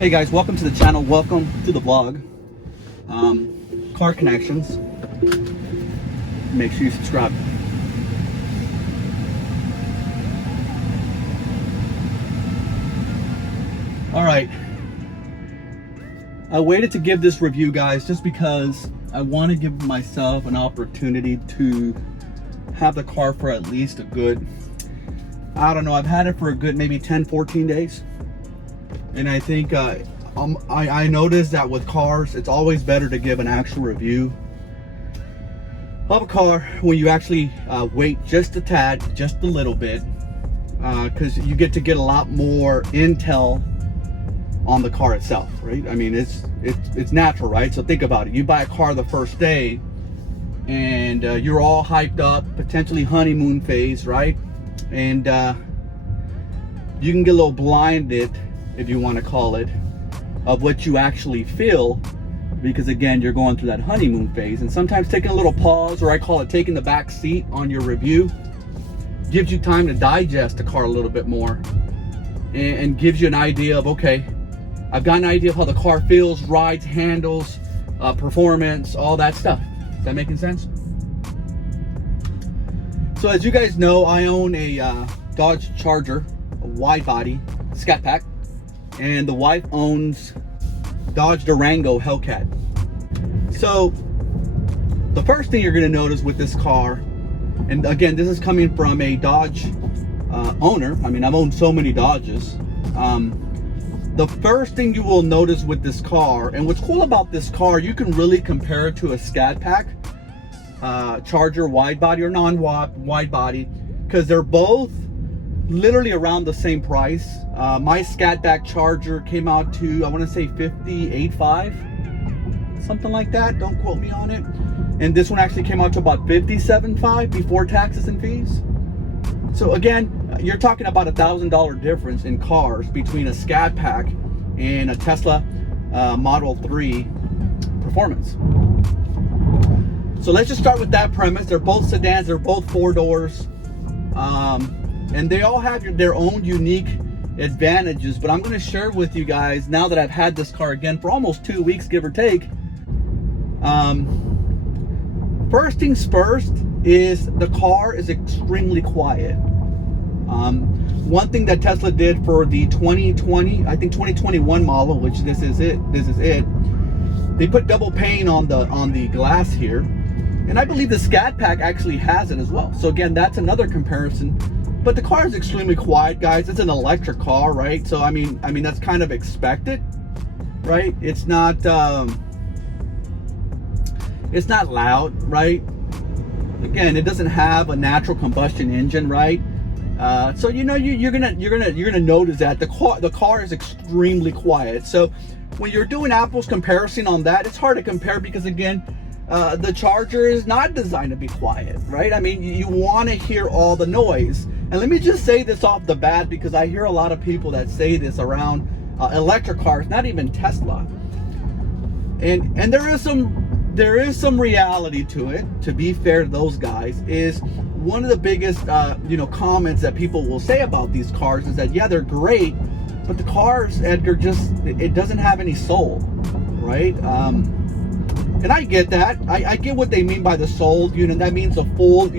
Hey guys, welcome to the channel. Welcome to the vlog. Car connections. Make sure you subscribe. All right. I waited to give this review, guys, just because I want to give myself an opportunity to have the car for at least a good, I don't know, I've had it for a good maybe 10-14 days. And I think I noticed that with cars, it's always better to give an actual review of a car when you actually wait just a tad, just a little bit, because you get a lot more intel on the car itself, right? I mean, it's natural, right? So think about it. You buy a car the first day, and you're all hyped up, potentially honeymoon phase, right? And you can get a little blinded, if you want to call it, of what you actually feel, because again, you're going through that honeymoon phase. And sometimes taking a little pause, or I call it taking the back seat on your review, gives you time to digest the car a little bit more, and gives you an idea of, okay, I've got an idea of how the car feels, rides, handles, performance, all that stuff. Is that making sense? So as you guys know, I own a Dodge Charger, a Widebody Scat Pack, and the wife owns Dodge Durango Hellcat. So the first thing you're going to notice with this car, and again, this is coming from a Dodge owner. I mean, I've owned so many Dodges. The first thing you will notice with this car, and what's cool about this car, you can really compare it to a Scat Pack Charger Widebody or non-Widebody, because they're both literally around the same price. My Scat Pack Charger came out to, I want to say $58.5, something like that. Don't quote me on it. And this one actually came out to about $57.5 before taxes and fees. So again, you're talking about $1,000 difference in cars between a Scat Pack and a Tesla Model 3 Performance. So let's just start with that premise. They're both sedans, they're both four doors. And they all have their own unique advantages, but I'm going to share with you guys, now that I've had this car again for almost 2 weeks, give or take. First things first is the car is extremely quiet. One thing that Tesla did for the 2020, I think 2021 model, which this is it, they put double pane on the glass here, and I believe the Scat Pack actually has it as well. So again, that's another comparison. But the car is extremely quiet, guys. It's an electric car, right? So I mean that's kind of expected, right? It's not loud, right? Again, it doesn't have a natural combustion engine, right? So you know you're gonna notice that the car is extremely quiet. So when you're doing apples comparison on that, it's hard to compare, because again, the Charger is not designed to be quiet, right? I mean, you want to hear all the noise. And let me just say this off the bat, because I hear a lot of people that say this around electric cars, not even Tesla. And there is some reality to it. To be fair to those guys, is one of the biggest comments that people will say about these cars is that, yeah, they're great, but the cars, Edgar, it doesn't have any soul, right? And I get that. I get what they mean by the soul. That means a full,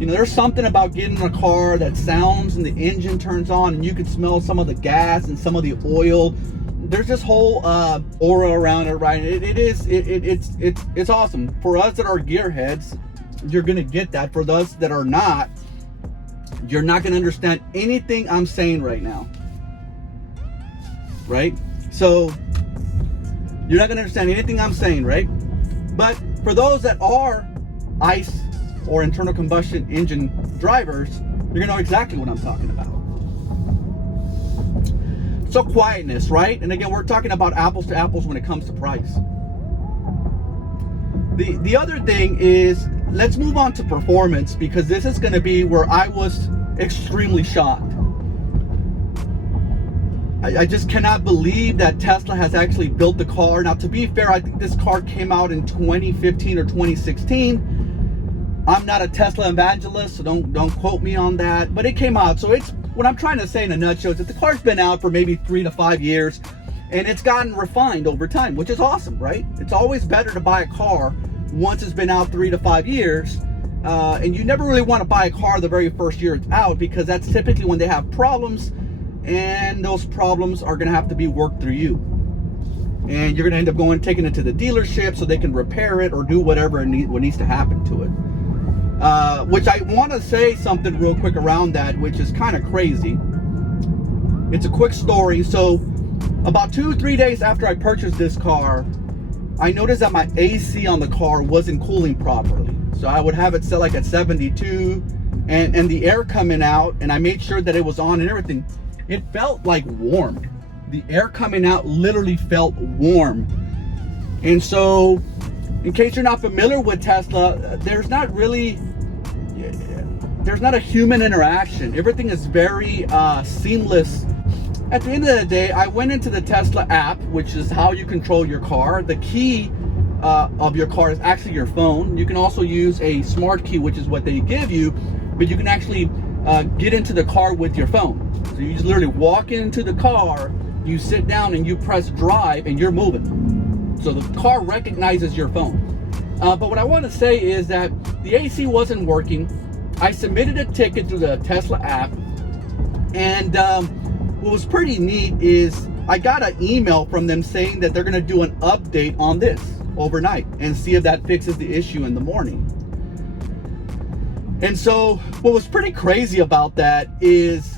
there's something about getting in a car that sounds and the engine turns on and you can smell some of the gas and some of the oil. There's this whole aura around it, right? It's awesome. For us that are gearheads, you're gonna get that. For those that are not, you're not gonna understand anything I'm saying right now, right? So you're not gonna understand anything I'm saying, right? But for those that are ICE or internal combustion engine drivers, you're gonna know exactly what I'm talking about. So quietness, right? And again, we're talking about apples to apples when it comes to price. The other thing is, let's move on to performance, because this is gonna be where I was extremely shocked. I just cannot believe that Tesla has actually built the car. Now, to be fair, I think this car came out in 2015 or 2016. I'm not a Tesla evangelist, so don't quote me on that. But it came out. So it's what I'm trying to say in a nutshell is that the car's been out for maybe 3 to 5 years. And it's gotten refined over time, which is awesome, right? It's always better to buy a car once it's been out 3 to 5 years. And you never really want to buy a car the very first year it's out, because that's typically when they have problems, and those problems are going to have to be worked through you. And you're going to end up taking it to the dealership so they can repair it or do whatever what needs to happen to it. Which I want to say something real quick around that, which is kind of crazy. It's a quick story. So about 2-3 days after I purchased this car, I noticed that my AC on the car wasn't cooling properly. So I would have it set like at 72, and the air coming out, and I made sure that it was on and everything. It felt like warm. The air coming out literally felt warm. And so, in case you're not familiar with Tesla, there's not a human interaction. Everything is very seamless. At the end of the day, I went into the Tesla app, which is how you control your car. The key of your car is actually your phone. You can also use a smart key, which is what they give you, but you can actually get into the car with your phone. So you just literally walk into the car, you sit down and you press drive and you're moving. So the car recognizes your phone. But what I want to say is that the AC wasn't working. I submitted a ticket through the Tesla app, and what was pretty neat is I got an email from them saying that they're going to do an update on this overnight and see if that fixes the issue in the morning. And so what was pretty crazy about that is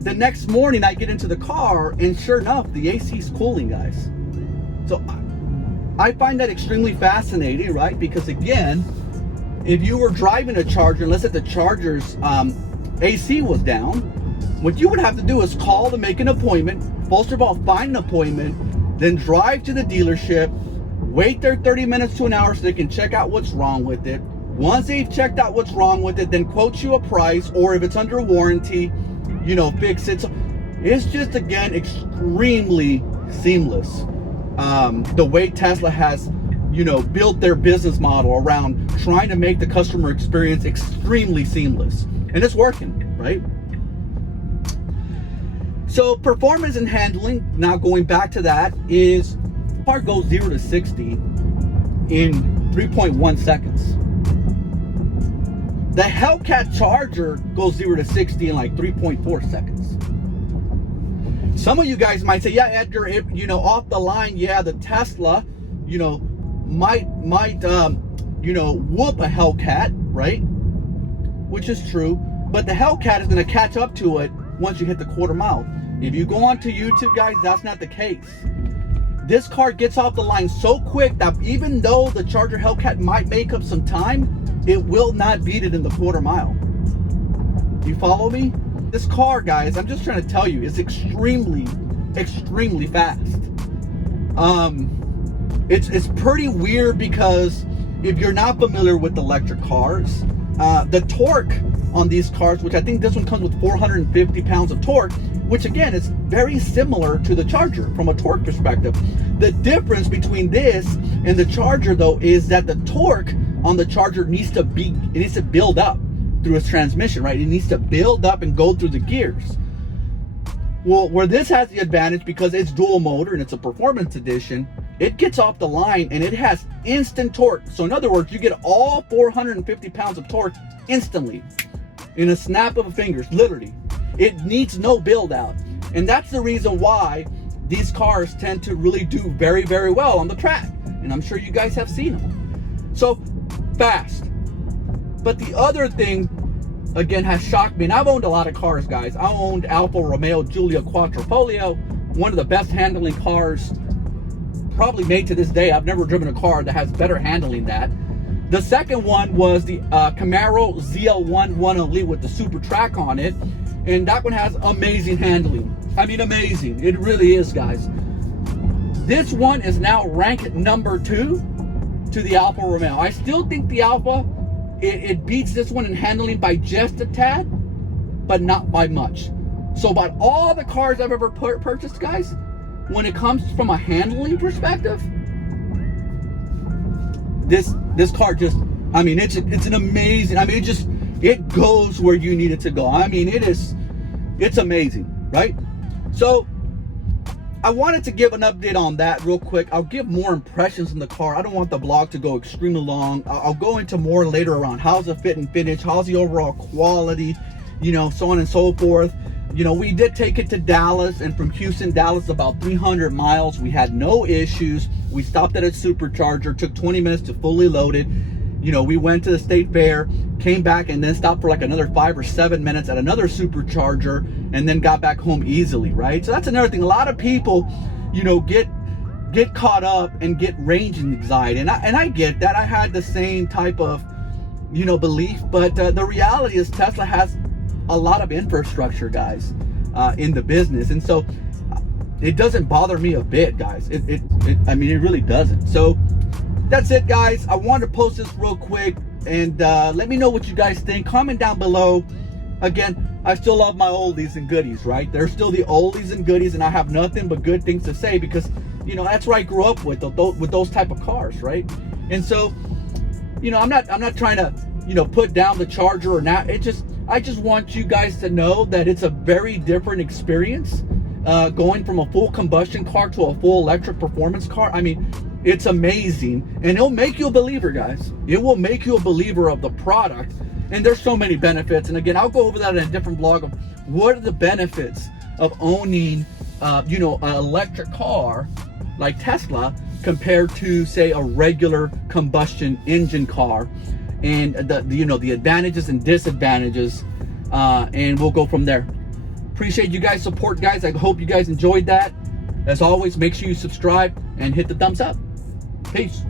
the next morning I get into the car, and sure enough, the AC is cooling, guys. So I find that extremely fascinating, right? Because again, if you were driving a Charger, and let's say the Charger's AC was down, what you would have to do is call to make an appointment. First of all, find an appointment, then drive to the dealership, wait there 30 minutes to an hour so they can check out what's wrong with it. Once they've checked out what's wrong with it, then quote you a price, or if it's under warranty, fix it. So it's just, again, extremely seamless. The way Tesla has, built their business model around trying to make the customer experience extremely seamless. And it's working, right? So performance and handling, now going back to that, is the car goes 0 to 60 in 3.1 seconds. The Hellcat Charger goes 0 to 60 in like 3.4 seconds. Some of you guys might say, yeah, Edgar, off the line, yeah, the Tesla, might whoop a Hellcat, right? Which is true, but the Hellcat is going to catch up to it once you hit the quarter mile. If you go onto YouTube, guys, that's not the case. This car gets off the line so quick that even though the Charger Hellcat might make up some time, it will not beat it in the quarter mile. You follow me? This car, guys, I'm just trying to tell you, is extremely, extremely fast. It's pretty weird because if you're not familiar with electric cars, the torque on these cars, which I think this one comes with 450 pounds of torque, which again is very similar to the Charger from a torque perspective. The difference between this and the Charger, though, is that the torque on the Charger needs to build up through its transmission, right? It needs to build up and go through the gears. Well, where this has the advantage, because it's dual motor and it's a performance edition, it gets off the line and it has instant torque. So in other words, you get all 450 pounds of torque instantly in a snap of a fingers, literally. It needs no build out. And that's the reason why these cars tend to really do very, very well on the track. And I'm sure you guys have seen them. So fast. But the other thing, again, has shocked me, and I've owned a lot of cars, guys. I owned Alfa Romeo Giulia Quattrofoglio, one of the best handling cars probably made to this day. I've never driven a car that has better handling than that. The second one was the Camaro ZL1 1 Elite with the Super Track on it, and that one has amazing handling. I mean, amazing. It really is, guys. This one is now ranked number 2 to the Alfa Romeo. I still think the Alfa, it beats this one in handling by just a tad, but not by much. So about all the cars I've ever purchased, guys, when it comes from a handling perspective, this car just, I mean, it's an amazing, I mean, it goes where you need it to go. I mean, it's amazing, right? So I wanted to give an update on that real quick. I'll give more impressions in the car. I don't want the vlog to go extremely long. I'll go into more later around how's the fit and finish, how's the overall quality, you know, so on and so forth. You know, we did take it to Dallas, and from Houston, Dallas, about 300 miles. We had no issues. We stopped at a supercharger, took 20 minutes to fully load it. You know, we went to the state fair, came back, and then stopped for like another 5 or 7 minutes at another supercharger, and then got back home easily, right? So that's another thing. A lot of people, you know, get caught up and get range anxiety, and I get that. I had the same type of, you know, belief, but the reality is Tesla has a lot of infrastructure, guys, in the business, and so it doesn't bother me a bit, guys. I mean, it really doesn't. So that's it, guys. I wanted to post this real quick, and let me know what you guys think. Comment down below. Again, I still love my oldies and goodies, right? They're still the oldies and goodies, and I have nothing but good things to say because, you know, that's what I grew up with those type of cars, right? And so, you know, I'm not trying to, you know, put down the Charger or not. I just want you guys to know that it's a very different experience going from a full combustion car to a full electric performance car. I mean, it's amazing, and it'll make you a believer, guys. It will make you a believer of the product, and there's so many benefits. And again, I'll go over that in a different vlog of what are the benefits of owning, you know, an electric car like Tesla compared to, say, a regular combustion engine car, and you know, the advantages and disadvantages, and we'll go from there. Appreciate you guys' support, guys. I hope you guys enjoyed that. As always, make sure you subscribe and hit the thumbs up. Peace.